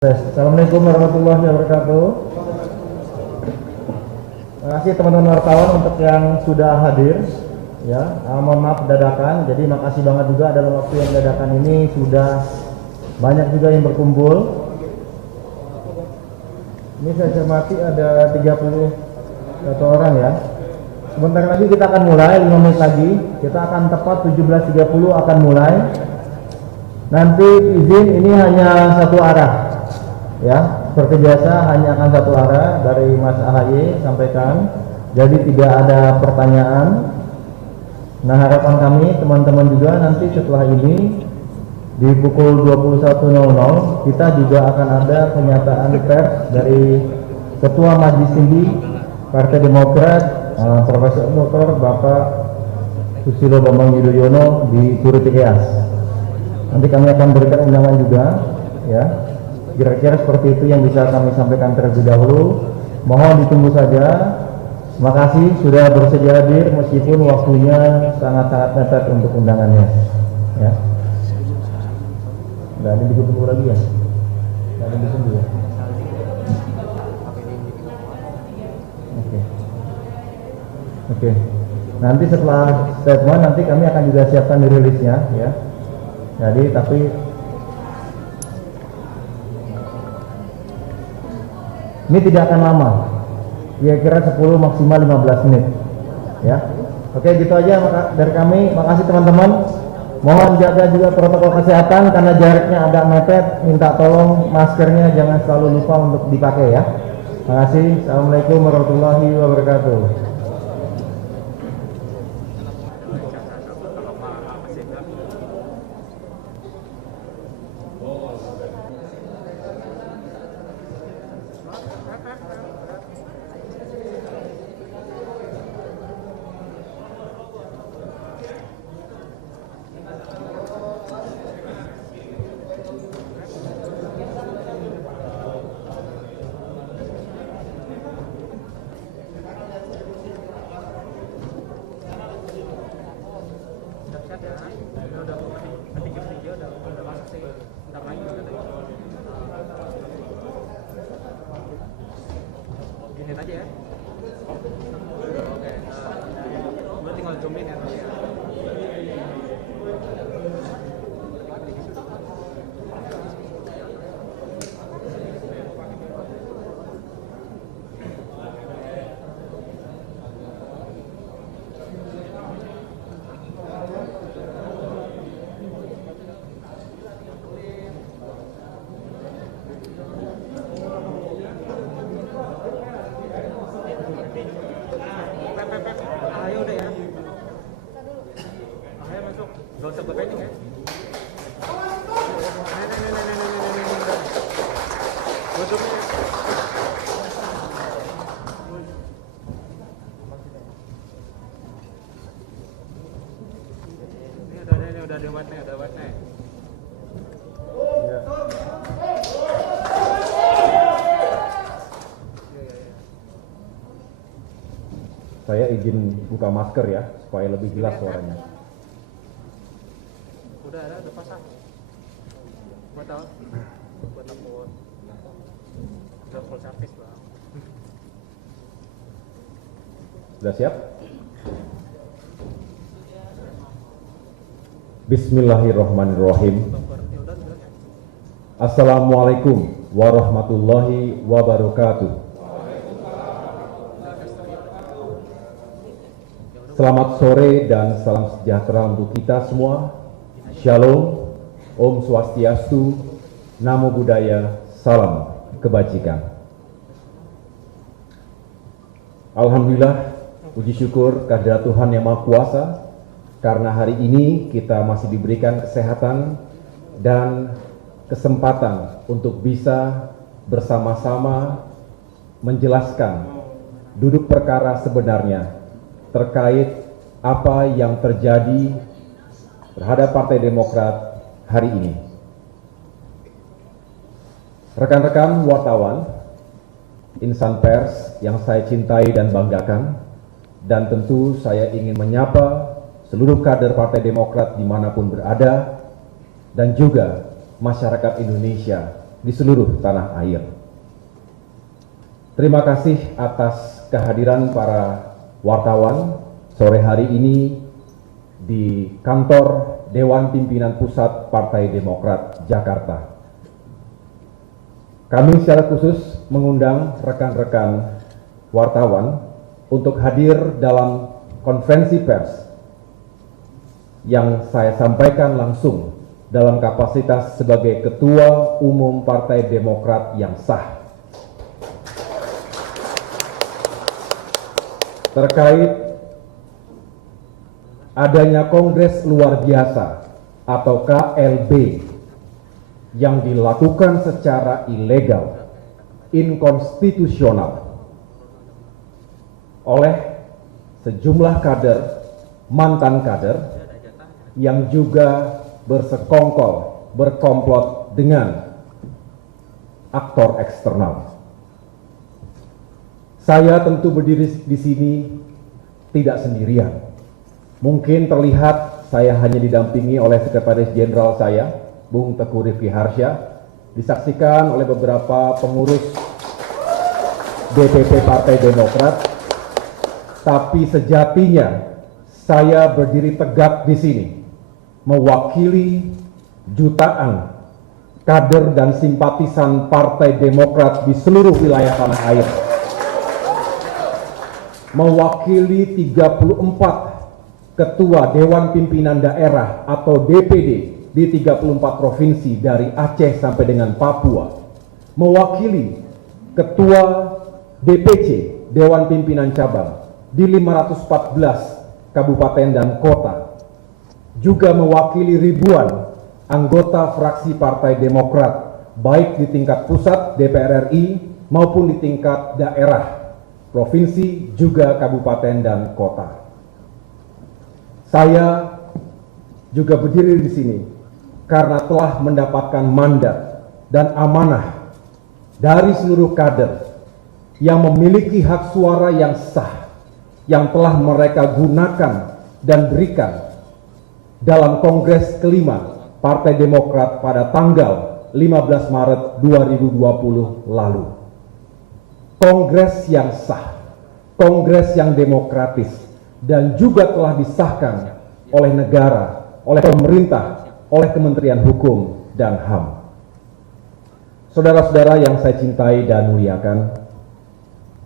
Assalamualaikum warahmatullahi wabarakatuh. Terima kasih teman-teman wartawan untuk yang sudah hadir. Ya, mohon maaf dadakan. Jadi makasih banget juga dalam waktu yang dadakan ini sudah banyak juga yang berkumpul. Ini saya cermati ada 31 orang ya. Sebentar lagi kita akan mulai, 5 menit lagi. Kita akan tepat 17.30 akan mulai. Nanti izin ini hanya satu arah. Ya, seperti biasa hanya akan satu arah dari Mas AHY sampaikan. Jadi tidak ada pertanyaan. Nah, harapan kami teman-teman juga nanti setelah ini di pukul 21.00 kita juga akan ada pernyataan pers dari Ketua Majelis Tinggi Partai Demokrat Profesor Dr. Bapak Susilo Bambang Yudhoyono di Puriti Keas. Nanti kami akan berikan undangan juga ya. Kira-kira seperti itu yang bisa kami sampaikan terlebih dahulu. Mohon ditunggu saja. Terima kasih sudah bersedia hadir meskipun waktunya sangat-sangat mepet untuk undangannya. Ya. Nggak ada ditunggu lagi ya? Nggak ada ditunggu ya? Oke. Nanti setelah statement nanti kami akan juga siapkan rilisnya ya. Jadi tapi ini tidak akan lama, kira-kira 10 maksimal 15 menit ya. Oke, gitu aja dari kami. Makasih teman-teman. Mohon jaga juga protokol kesehatan karena jaraknya agak mepet. Minta tolong maskernya jangan selalu lupa untuk dipakai ya. Terima kasih. Assalamualaikum warahmatullahi wabarakatuh. Gini aja ya. Oke, gue tinggal zoomin ya. Ayo udah ya. Ayo masuk. Gak usah berpening ya. Gue zoomin ya. Ini udah lewat nih, udah lewat nih. Saya izin buka masker ya, supaya lebih jelas suaranya. Udah pasang. Buat apa? Buat upload. Udah full service bang. Sudah siap? Bismillahirrahmanirrahim. Assalamualaikum warahmatullahi wabarakatuh. Selamat sore dan salam sejahtera untuk kita semua. Shalom, Om Swastiastu, Namo Buddhaya, Salam Kebajikan. Alhamdulillah, puji syukur kehadirat Tuhan Yang Maha Kuasa, karena hari ini kita masih diberikan kesehatan dan kesempatan untuk bisa bersama-sama menjelaskan duduk perkara sebenarnya terkait apa yang terjadi terhadap Partai Demokrat hari ini. Rekan-rekan wartawan, insan pers yang saya cintai dan banggakan, dan tentu saya ingin menyapa seluruh kader Partai Demokrat dimanapun berada, dan juga masyarakat Indonesia di seluruh tanah air. Terima kasih atas kehadiran para wartawan sore hari ini di kantor Dewan Pimpinan Pusat Partai Demokrat Jakarta. Kami secara khusus mengundang rekan-rekan wartawan untuk hadir dalam konferensi pers yang saya sampaikan langsung dalam kapasitas sebagai Ketua Umum Partai Demokrat yang sah. Terkait adanya Kongres Luar Biasa atau KLB yang dilakukan secara ilegal, inkonstitusional oleh sejumlah kader, mantan kader yang juga bersekongkol, berkomplot dengan aktor eksternal. Saya tentu berdiri di sini tidak sendirian. Mungkin terlihat saya hanya didampingi oleh Sekretaris Jenderal saya, Bung Teguh Rifki Harsha, disaksikan oleh beberapa pengurus DPP Partai Demokrat, tapi sejatinya saya berdiri tegak di sini mewakili jutaan kader dan simpatisan Partai Demokrat di seluruh wilayah tanah air, mewakili 34 ketua Dewan Pimpinan Daerah atau DPD di 34 provinsi dari Aceh sampai dengan Papua, mewakili ketua DPC Dewan Pimpinan Cabang di 514 kabupaten dan kota, juga mewakili ribuan anggota fraksi Partai Demokrat baik di tingkat pusat DPR RI maupun di tingkat daerah, provinsi juga kabupaten dan kota. Saya juga berdiri di sini karena telah mendapatkan mandat dan amanah dari seluruh kader yang memiliki hak suara yang sah yang telah mereka gunakan dan berikan dalam Kongres kelima Partai Demokrat pada tanggal 15 Maret 2020 lalu. Kongres yang sah, kongres yang demokratis, dan juga telah disahkan oleh negara, oleh pemerintah, oleh Kementerian Hukum dan HAM. Saudara-saudara yang saya cintai dan muliakan,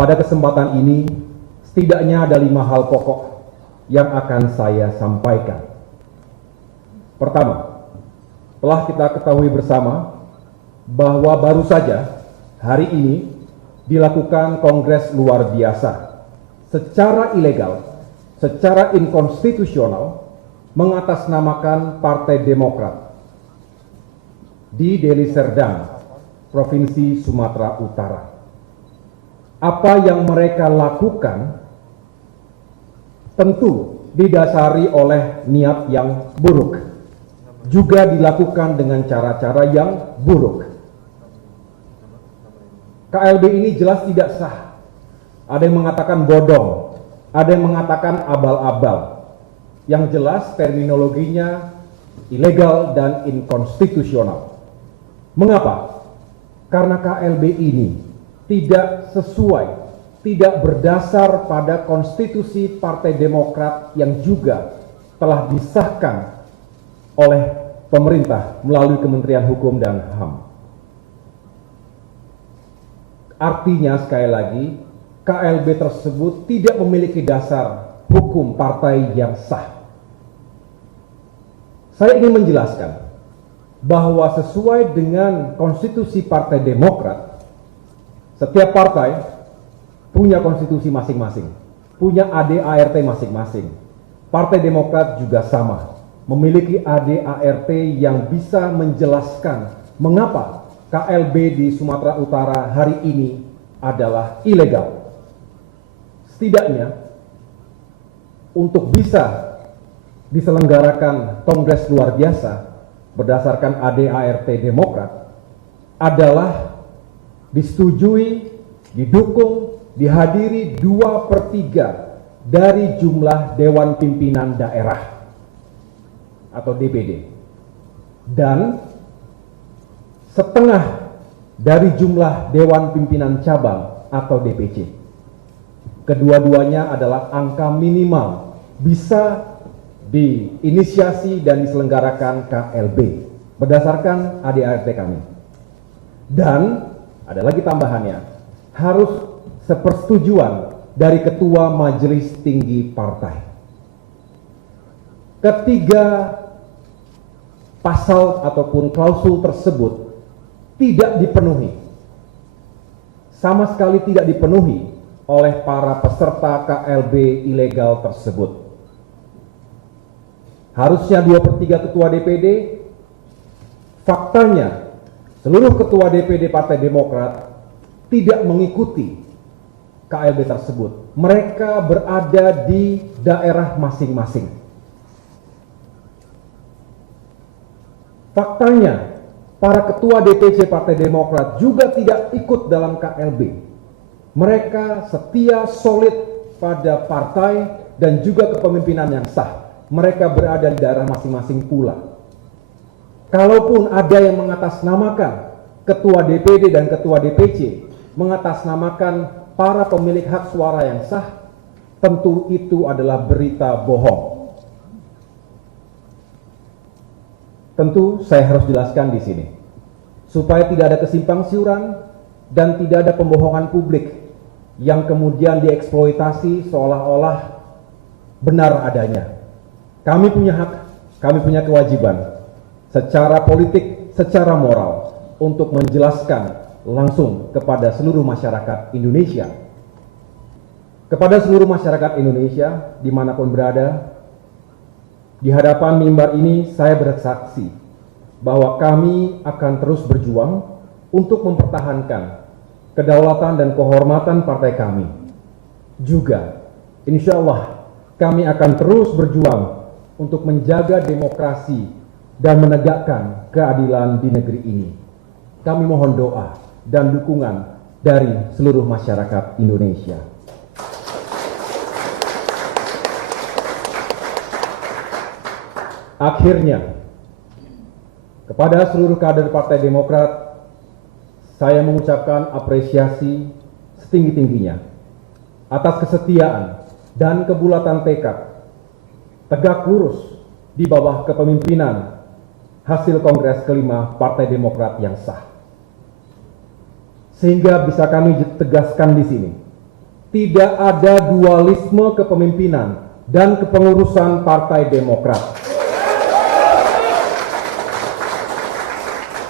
pada kesempatan ini setidaknya ada 5 hal pokok yang akan saya sampaikan. Pertama, telah kita ketahui bersama bahwa baru saja hari ini dilakukan Kongres Luar Biasa secara ilegal, secara inkonstitusional, mengatasnamakan Partai Demokrat di Deli Serdang, Provinsi Sumatera Utara. Apa yang mereka lakukan tentu didasari oleh niat yang buruk, juga dilakukan dengan cara-cara yang buruk. KLB ini jelas tidak sah. Ada yang mengatakan bodong, ada yang mengatakan abal-abal. Yang jelas terminologinya ilegal dan inkonstitusional. Mengapa? Karena KLB ini tidak sesuai, tidak berdasar pada konstitusi Partai Demokrat yang juga telah disahkan oleh pemerintah melalui Kementerian Hukum dan HAM. Artinya sekali lagi, KLB tersebut tidak memiliki dasar hukum partai yang sah. Saya ingin menjelaskan bahwa sesuai dengan konstitusi Partai Demokrat, setiap partai punya konstitusi masing-masing, punya AD/ART masing-masing. Partai Demokrat juga sama, memiliki AD/ART yang bisa menjelaskan mengapa KLB di Sumatera Utara hari ini adalah ilegal. Setidaknya untuk bisa diselenggarakan Kongres Luar Biasa berdasarkan AD/ART Demokrat adalah disetujui, didukung, dihadiri 2/3 dari jumlah Dewan Pimpinan Daerah atau DPD, dan setengah dari jumlah Dewan Pimpinan Cabang atau DPC. Kedua-duanya adalah angka minimal bisa diinisiasi dan diselenggarakan KLB berdasarkan ADART kami. Dan ada lagi tambahannya, harus sepersetujuan dari Ketua Majelis Tinggi Partai. Ketiga pasal ataupun klausul tersebut tidak dipenuhi, sama sekali tidak dipenuhi oleh para peserta KLB ilegal tersebut. Harusnya 2/3 ketua DPD, faktanya seluruh ketua DPD Partai Demokrat tidak mengikuti KLB tersebut. Mereka berada di daerah masing-masing. Faktanya, para ketua DPC Partai Demokrat juga tidak ikut dalam KLB. Mereka setia solid pada partai dan juga kepemimpinan yang sah. Mereka berada di daerah masing-masing pula. Kalaupun ada yang mengatasnamakan ketua DPD dan ketua DPC, mengatasnamakan para pemilik hak suara yang sah, tentu itu adalah berita bohong. Tentu saya harus jelaskan di sini, supaya tidak ada kesimpang siuran dan tidak ada pembohongan publik yang kemudian dieksploitasi seolah-olah benar adanya. Kami punya hak, kami punya kewajiban secara politik, secara moral untuk menjelaskan langsung kepada seluruh masyarakat Indonesia. Kepada seluruh masyarakat Indonesia dimanapun berada, di hadapan mimbar ini saya bersaksi bahwa kami akan terus berjuang untuk mempertahankan kedaulatan dan kehormatan partai kami. Juga, insya Allah kami akan terus berjuang untuk menjaga demokrasi dan menegakkan keadilan di negeri ini. Kami mohon doa dan dukungan dari seluruh masyarakat Indonesia. Akhirnya, kepada seluruh kader Partai Demokrat, saya mengucapkan apresiasi setinggi-tingginya atas kesetiaan dan kebulatan tekad, tegak lurus di bawah kepemimpinan hasil Kongres kelima Partai Demokrat yang sah. Sehingga bisa kami tegaskan di sini, tidak ada dualisme kepemimpinan dan kepengurusan Partai Demokrat.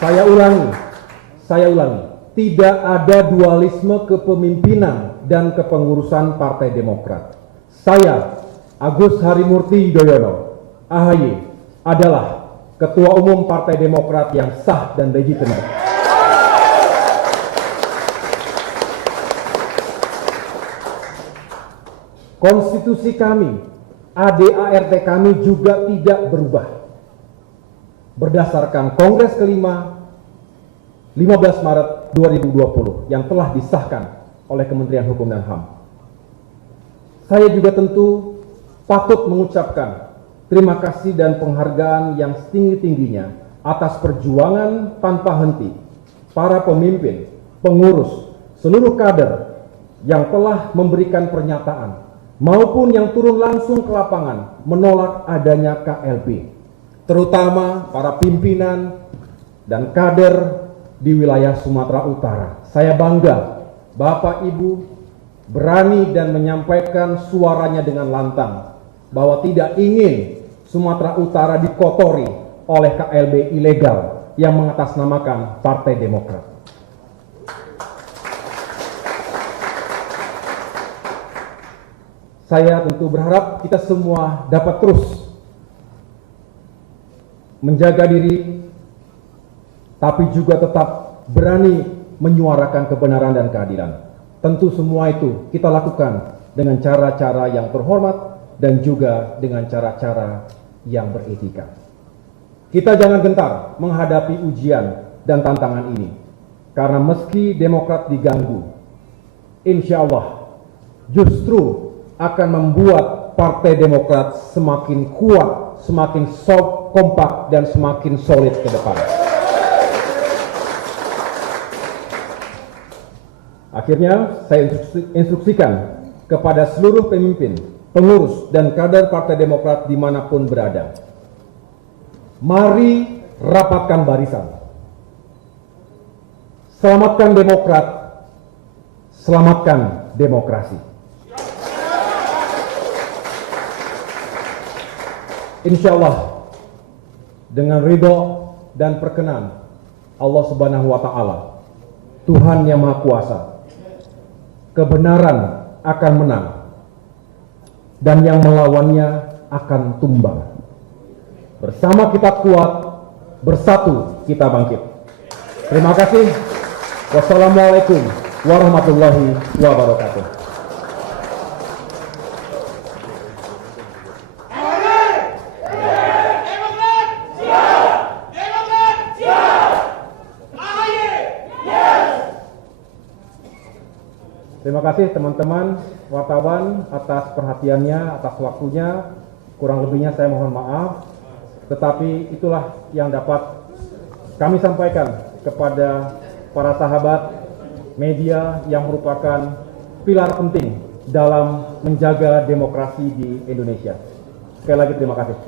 Saya ulangi, tidak ada dualisme kepemimpinan dan kepengurusan Partai Demokrat. Saya, Agus Harimurti Yudhoyono, AHY, adalah Ketua Umum Partai Demokrat yang sah dan legitimate. Konstitusi kami, ADART kami juga tidak berubah. Berdasarkan Kongres kelima 15 Maret 2020 yang telah disahkan oleh Kementerian Hukum dan HAM. Saya juga tentu patut mengucapkan terima kasih dan penghargaan yang setinggi-tingginya atas perjuangan tanpa henti para pemimpin, pengurus, seluruh kader yang telah memberikan pernyataan maupun yang turun langsung ke lapangan menolak adanya KLB. Terutama para pimpinan dan kader di wilayah Sumatera Utara. Saya bangga Bapak Ibu berani dan menyampaikan suaranya dengan lantang bahwa tidak ingin Sumatera Utara dikotori oleh KLB ilegal yang mengatasnamakan Partai Demokrat. Saya tentu berharap kita semua dapat terus menjaga diri, tapi juga tetap berani menyuarakan kebenaran dan keadilan. Tentu semua itu kita lakukan dengan cara-cara yang terhormat dan juga dengan cara-cara yang beretika. Kita jangan gentar menghadapi ujian dan tantangan ini, karena meski Demokrat diganggu, insya Allah justru akan membuat Partai Demokrat semakin kuat, semakin kompak, dan semakin solid ke depan. Akhirnya, saya instruksikan kepada seluruh pemimpin, pengurus, dan kader Partai Demokrat dimanapun berada. Mari rapatkan barisan. Selamatkan Demokrat, selamatkan demokrasi. Insya Allah, dengan ridho dan perkenan Allah Subhanahu wa Ta'ala, Tuhan yang Maha Kuasa, kebenaran akan menang dan yang melawannya akan tumbang. Bersama kita kuat, bersatu kita bangkit. Terima kasih. Wassalamualaikum warahmatullahi wabarakatuh. Terima kasih teman-teman wartawan atas perhatiannya, atas waktunya. Kurang lebihnya saya mohon maaf. Tetapi itulah yang dapat kami sampaikan kepada para sahabat media yang merupakan pilar penting dalam menjaga demokrasi di Indonesia. Sekali lagi terima kasih.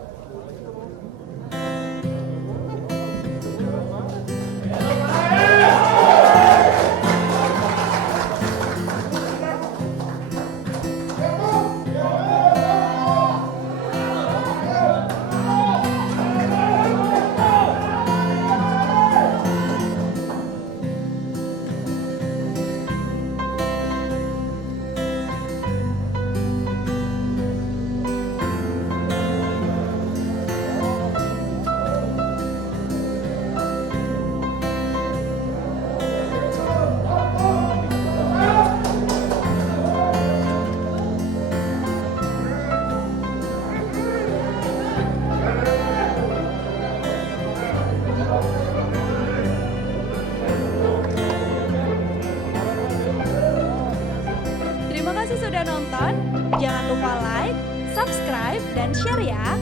Terima kasih sudah nonton. Jangan lupa like, subscribe, dan share ya.